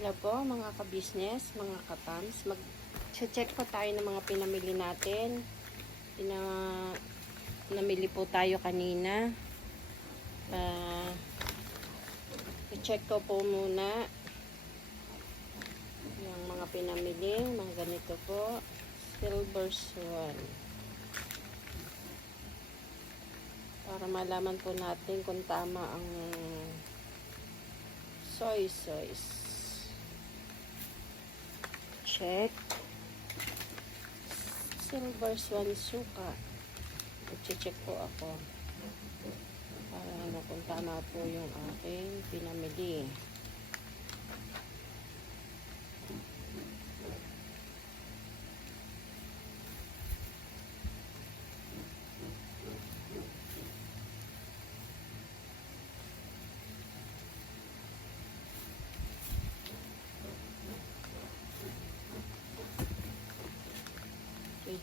Hello po mga ka-business, mga ka-pams. Mag-check po tayo ng mga pinamili natin. Pina namili po tayo kanina. Uh, i-check ko po muna yung mga pinamili. Mga ganito po. Silver Swan. Para malaman po natin kung tama ang soy sauce. Check. Silver Swan suka. Check po ako. Para ano kung tama po yung aking pinamili.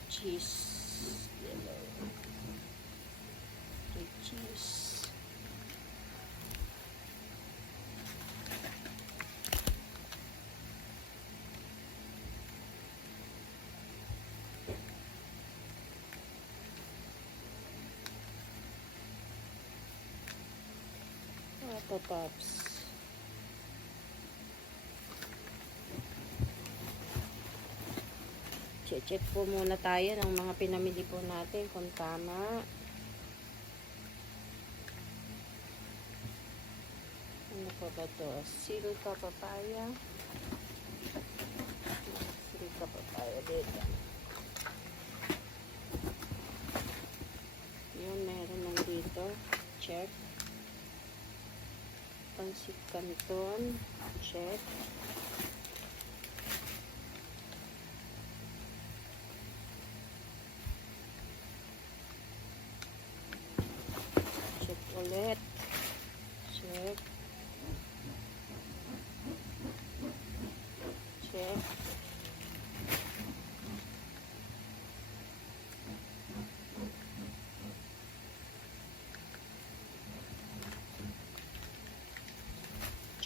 cheese yellow the cheese Papa Pops. Check po muna tayo ng mga pinamili po natin kung tama. Ano pa ba to? Silka papaya. Silka papaya dito. Yun, meron nandito. Check. Pansit canton. Check. Check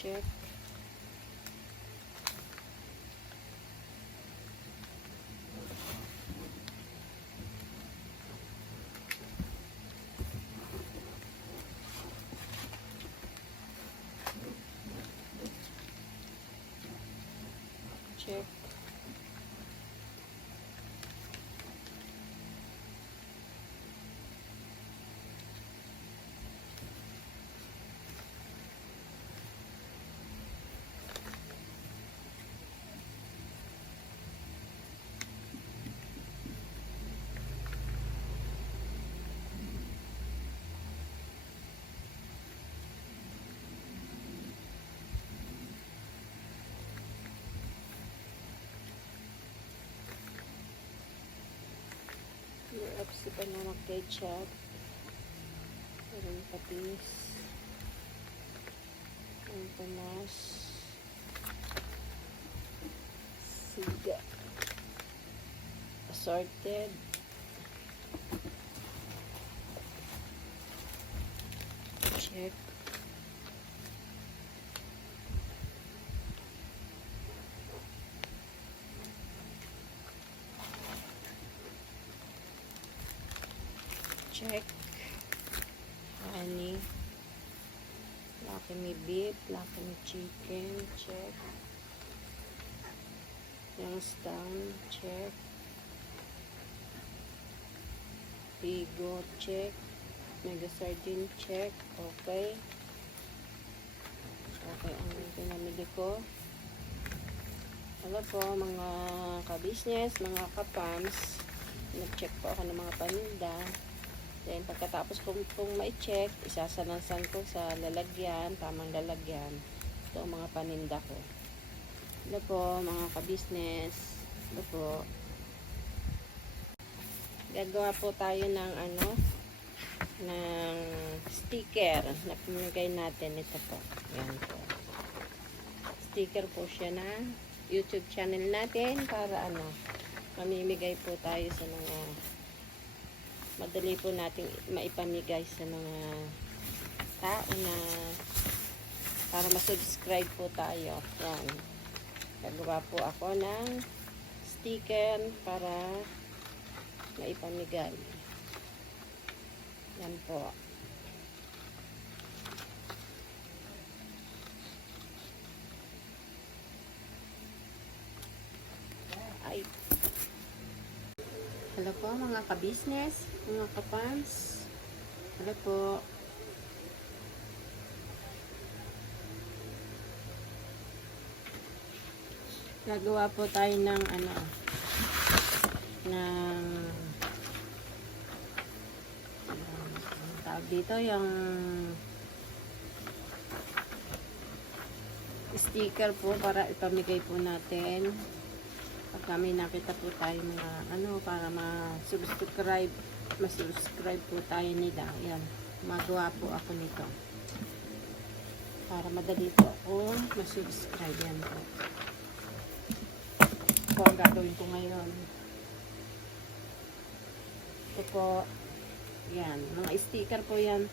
Check. Yung FC pa na mag-ketchup. Meron patis. Ang panas. Siga. Assorted. Check. Honey. Laki me beef. Laki chicken. Check. Youngstown. Check. Bigo. Check. Mega sardine. Check. Okay. Okay ang pinamili ko. Hello po mga ka-business, mga ka-pams. Nag-check po ako ng mga paninda. Then, pagkatapos kong pong ma-check, isasalansan ko sa lalagyan, tamang lalagyan. Ito ang mga paninda ko. Ito po, mga ka-business. Ito po. Gagawa po tayo ng ano, ng sticker na pinagay natin. Ito po. Yan po. Sticker po siya na YouTube channel natin para ano, mamimigay po tayo sa mga madali po nating maipamigay sa mga tao na para masubscribe po tayo. Yan. Gagawa po ako ng sticker para maipamigay. Yan po. Ay. Hello po mga ka-business, mga ka-farms. Hello po. Gagawa po tayo ng ano ng ang tawag dito yung sticker po para ipamigay po natin pag kami nakita po tayo mga ano para ma-subscribe ma-subscribe po tayo nila. Yan magawa po ako nito. Para madali po ako ma-subscribe. Yan po. Po ang gagawin ko ngayon. Ito po yan mga sticker po yan.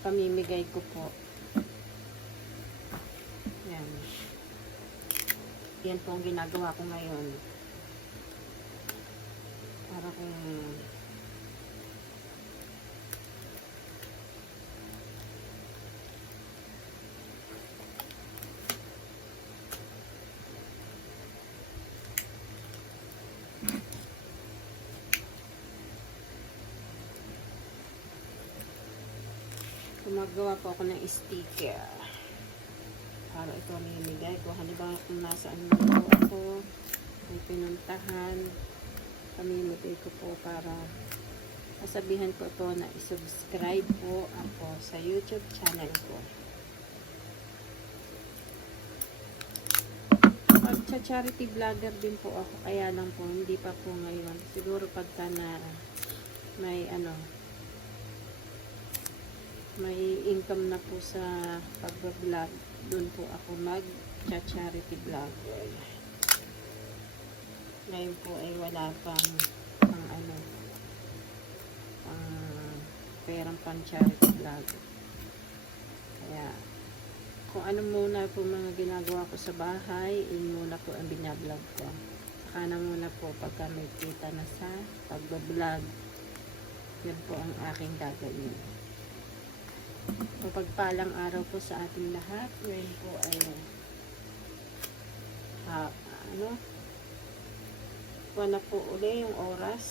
Pamimigay ko po. Yan yan po ginagawa ko ngayon. Para kung gumagawa po ako ng sticker ito ang nimigay ko. Halimbawa kung nasaan po ako kung pinuntahan pamimigay ko po para sasabihan ko ito na isubscribe po ako sa youtube channel ko. Sa charity vlogger din po ako. Kaya lang po hindi pa po ngayon. Siguro pagka na may ano may income na po sa pag-vlog doon po ako mag charity vlog. Ngayon po ay wala pang pang ano pang perang pang charity vlog. Kaya kung ano muna po mga ginagawa ko sa bahay yun muna po ang binablog ko. Saka na muna po pagka may kita na sa pag-vlog yan po ang aking gagawin Mapagpalang araw po sa ating lahat. Ngayon po ay ha, ano? Wala po uli yung oras.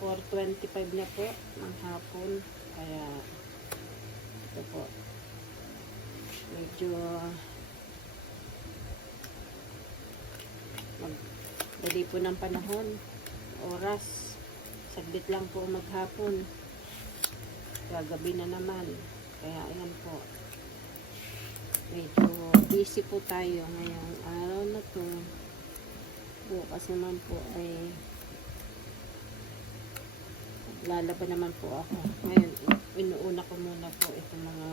4.25 na po ng hapon. Kaya ito po. Medyo magdali po ng panahon. Oras saglit lang po maghapon. Gagabi na naman. Kaya ayan po. Medyo busy po tayo ngayong araw na to. Bukas naman po ay lalaban naman po ako. Ngayon inuuna ko muna po itong mga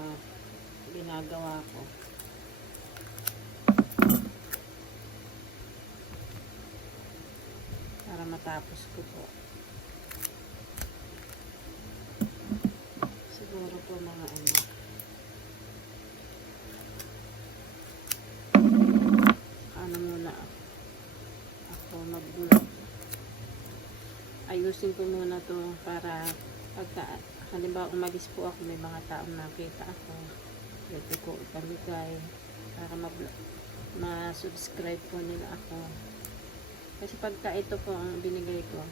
ginagawa ko. Para matapos ko po siguro po mga ano. Ano muna? Ako mag ayusin ko muna to para pagka halimbawa umalis po ako may mga taong nakita ako pwede ko ipamigay para ma-subscribe po nila ako. Kasi pagka ito po ang binigay ko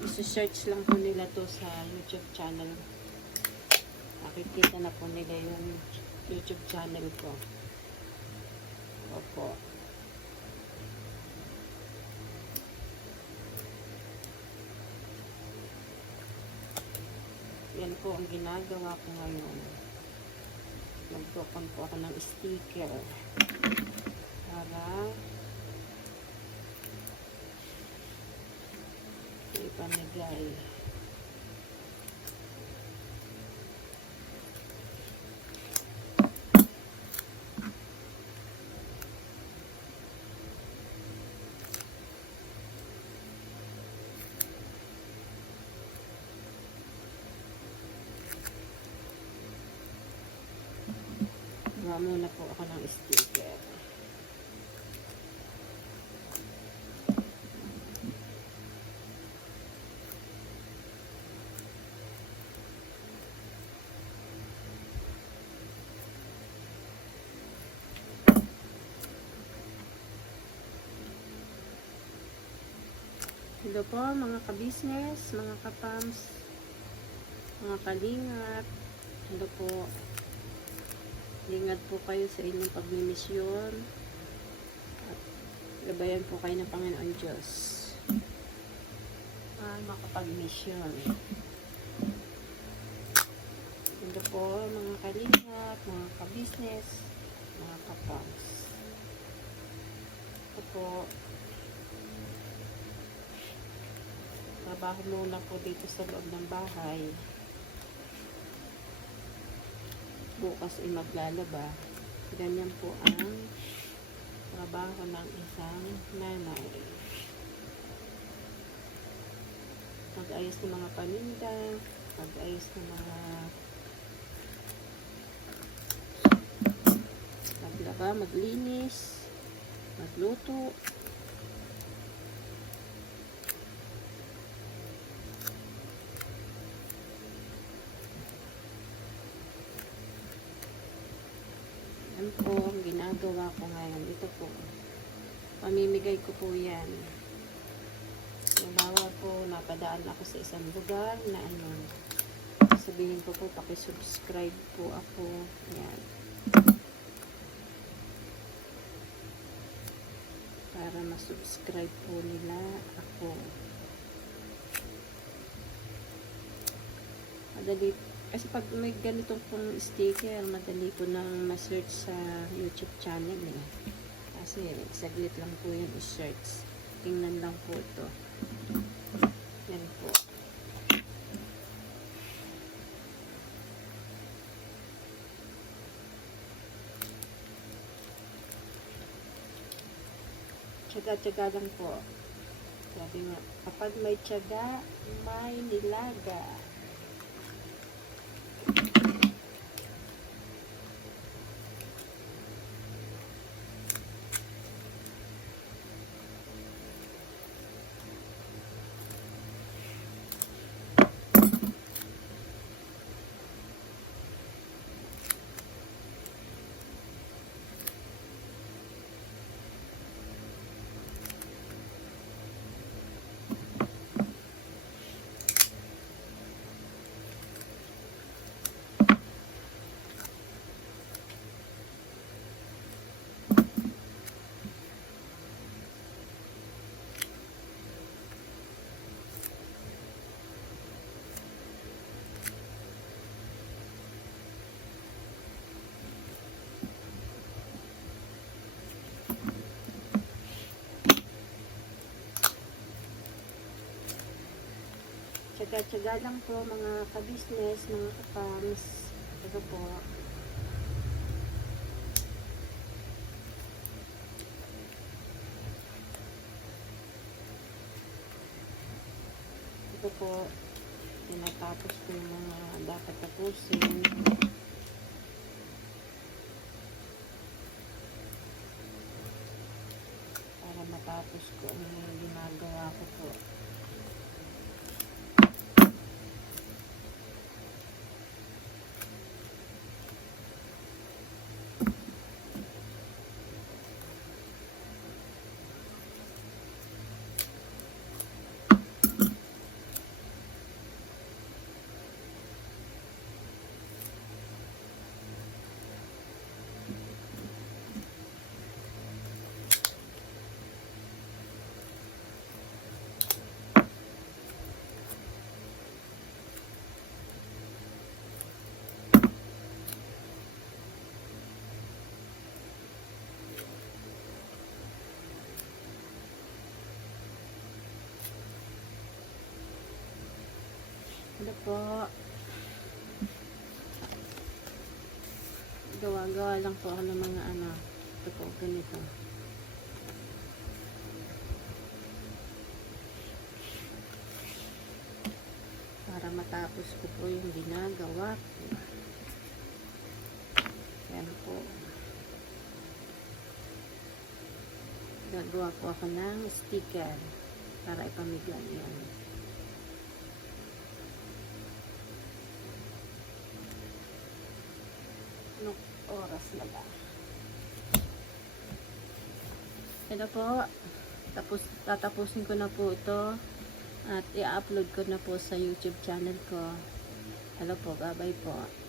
isi-search lang po nila to sa YouTube channel makikita na po nila yung YouTube channel ko. Opo. Yan po ang ginagawa ko ngayon. Nagtukon po ako ng sticker para ipamigay. Gawa muna po ako ng sticker. Hello po mga ka-business, mga ka-pams, mga kalingat. Hello po. Ingat po kayo sa inyong pagmimisyon. At gabayan po kayo ng Panginoon Diyos. Ah, makapag-mission. Po mga kalingat, mga ka-business, mga ka-pams. Ito po. Trabaho muna po dito sa loob ng bahay. Bukas ay maglalaba. Ganyan po ang trabaho ng isang nanay. Mag-ayos ng mga paninda, mag-ayos ng mga maglaba, maglinis, magluto, Yan po ang ginagawa ko ngayon. Ito po. Pamimigay ko po yan. Halimbawa po, napadaan ako sa isang lugar na ano, sabihin ko po, pakisubscribe po ako. Yan. Para masubscribe po nila ako. Madali kasi pag may ganitong pong sticker, madali po nang ma-search sa YouTube channel eh. Kasi saglit lang po yung i-search. Tingnan lang po ito. Yan po. Tsaga-tsaga lang po. Sabi nga, kapag may tsaga, may nilaga. Tsaga-tsaga lang po mga ka-business, mga ka-pams. Ito po. Ito po, tinatapos ko yung mga dapat tapusin. Para matapos ko ang ginagawa ko po. Ano po? Gawa-gawa lang po ako ng mga ano. Ito po, ganito. Para matapos ko po yung ginagawa ko. Ayan po. Gagawa po ako ng sticker para ipamigay yan. Oras na ba? Ito po. Tapos, tatapusin ko na po ito. At i-upload ko na po sa YouTube channel ko. Hello po. Bye-bye po.